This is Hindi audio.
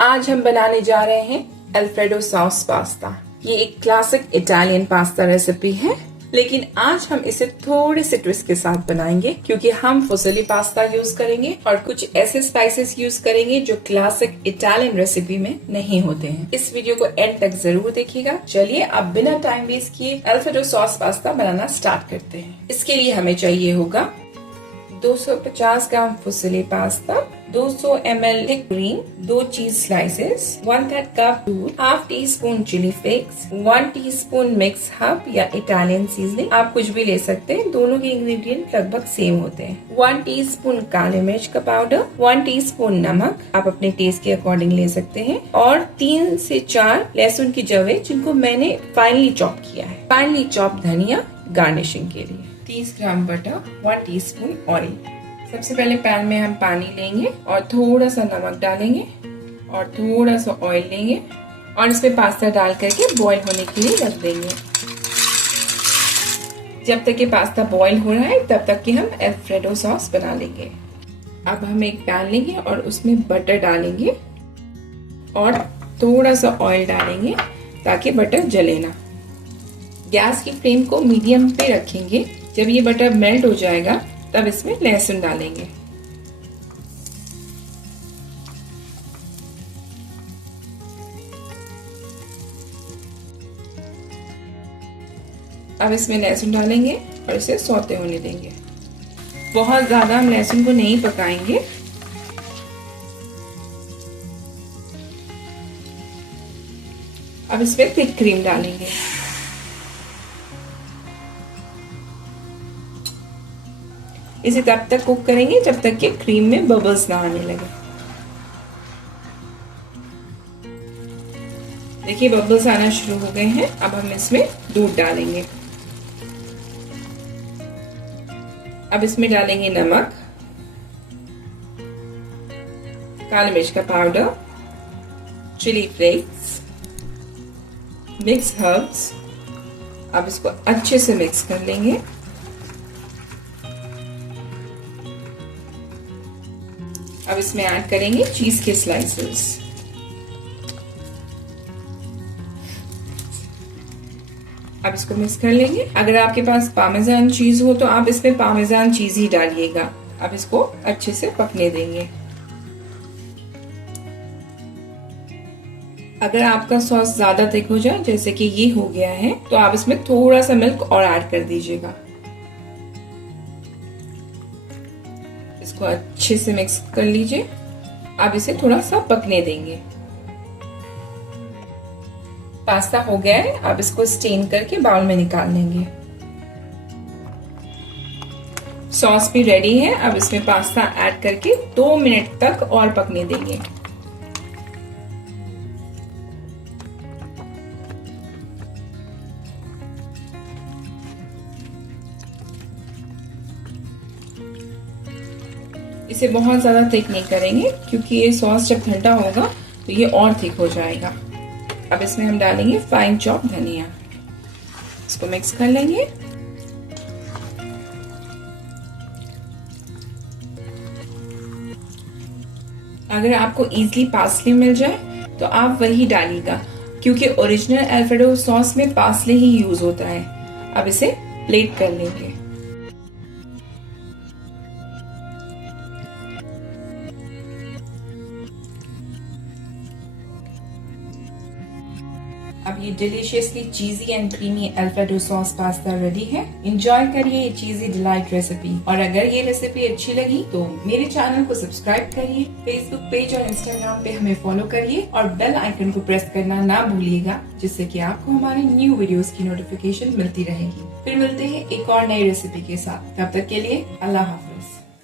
आज हम बनाने जा रहे हैं अल्फ्रेडो सॉस पास्ता। ये एक क्लासिक इटालियन पास्ता रेसिपी है, लेकिन आज हम इसे थोड़े से ट्विस्ट के साथ बनाएंगे क्योंकि हम फुसेली पास्ता यूज करेंगे और कुछ ऐसे स्पाइसेस यूज करेंगे जो क्लासिक इटालियन रेसिपी में नहीं होते हैं। इस वीडियो को एंड तक जरूर देखिएगा। चलिए अब बिना टाइम वेस्ट किए अल्फ्रेडो सॉस पास्ता बनाना स्टार्ट करते हैं। इसके लिए हमें चाहिए होगा 250 gram fusilli pasta, 200 ml thick cream, 2 cheese slices, 1/3 cup दूध, half tea spoon chilli flakes, 1 teaspoon mix herb या इटालियन सीजनिंग, आप कुछ भी ले सकते हैं। दोनों के इंग्रेडिएंट लगभग सेम होते हैं। 1 टीस्पून काले मिर्च का पाउडर, 1 टीस्पून नमक, आप अपने टेस्ट के अकॉर्डिंग ले सकते हैं, और 3 से 4 लहसुन की जवे जिनको मैंने फाइनली चॉप किया है। फाइनली चॉप धनिया गार्निशिंग के लिए, 30 ग्राम बटर, 1 टीस्पून ऑयल। सबसे पहले पैन में हम पानी लेंगे और थोड़ा सा नमक डालेंगे और थोड़ा सा ऑयल लेंगे और इसमें पास्ता डाल करके बॉईल होने के लिए रख देंगे। जब तक ये पास्ता बॉईल हो रहा है तब तक कि हम अल्फ्रेडो सॉस बना लेंगे। अब हम एक पैन लेंगे और उसमें बटर डालेंगे और थोड़ा सा ऑयल डालेंगे ताकि बटर जले ना। गैस की फ्लेम को मीडियम पे रखेंगे। जब ये बटर मेल्ट हो जाएगा तब इसमें लहसुन डालेंगे। अब इसमें लहसुन डालेंगे और इसे सौते होने देंगे। बहुत ज्यादा हम लहसुन को नहीं पकाएंगे। अब इसमें थिक क्रीम डालेंगे। इसे तब तक कुक करेंगे जब तक कि क्रीम में बबल्स ना आने लगे। देखिए बबल्स आना शुरू हो गए हैं। अब हम इसमें दूध डालेंगे। अब इसमें डालेंगे नमक, काली मिर्च का powder, chilli flakes, mix herbs. अब इसको अच्छे से मिक्स कर लेंगे। अब इसमें ऐड करेंगे चीज के स्लाइसेस। अब इसको मिक्स कर लेंगे। अगर आपके पास पार्मेजान चीज हो तो आप इसमें पार्मेजान चीज ही डालिएगा। अब इसको अच्छे से पकने देंगे। अगर आपका सॉस ज्यादा थिक हो जाए, जैसे कि ये हो गया है, तो आप इसमें थोड़ा सा मिल्क और ऐड कर दीजिएगा। इसको अच्छे से मिक्स कर लीजिए। अब इसे थोड़ा सा पकने देंगे। पास्ता हो गया है। अब इसको स्टेन करके बाउल में निकाल लेंगे। सॉस भी रेडी है। अब इसमें पास्ता ऐड करके 2 मिनट तक और पकने देंगे। इसे बहुत ज्यादा थिक नहीं करेंगे क्योंकि ये सॉस जब ठंडा होगा तो ये और थिक हो जाएगा। अब इसमें हम डालेंगे फाइन चॉप धनिया। इसको मिक्स कर लेंगे। अगर आपको इजीली पार्सले मिल जाए तो आप वही डालिएगा क्योंकि ओरिजिनल अल्फ्रेडो सॉस में पार्सले ही यूज होता है। अब इसे प्लेट कर लेंगे। अब ये deliciously cheesy and creamy Alfredo sauce pasta ready है। एंजॉय करिए ये चीजी डिलाइट रेसिपी। और अगर ये रेसिपी अच्छी लगी तो मेरे चैनल को सब्सक्राइब करिए, फेसबुक पेज और इंस्टाग्राम पे हमें फॉलो करिए और बेल आइकन को प्रेस करना ना भूलिएगा, जिससे कि आपको हमारी न्यू वीडियोस की नोटिफिकेशन मिलती रहेगी। फिर मिलते हैं एक और नई रेसिपी के साथ। तब तक के लिए अल्लाह हाफ़िज़।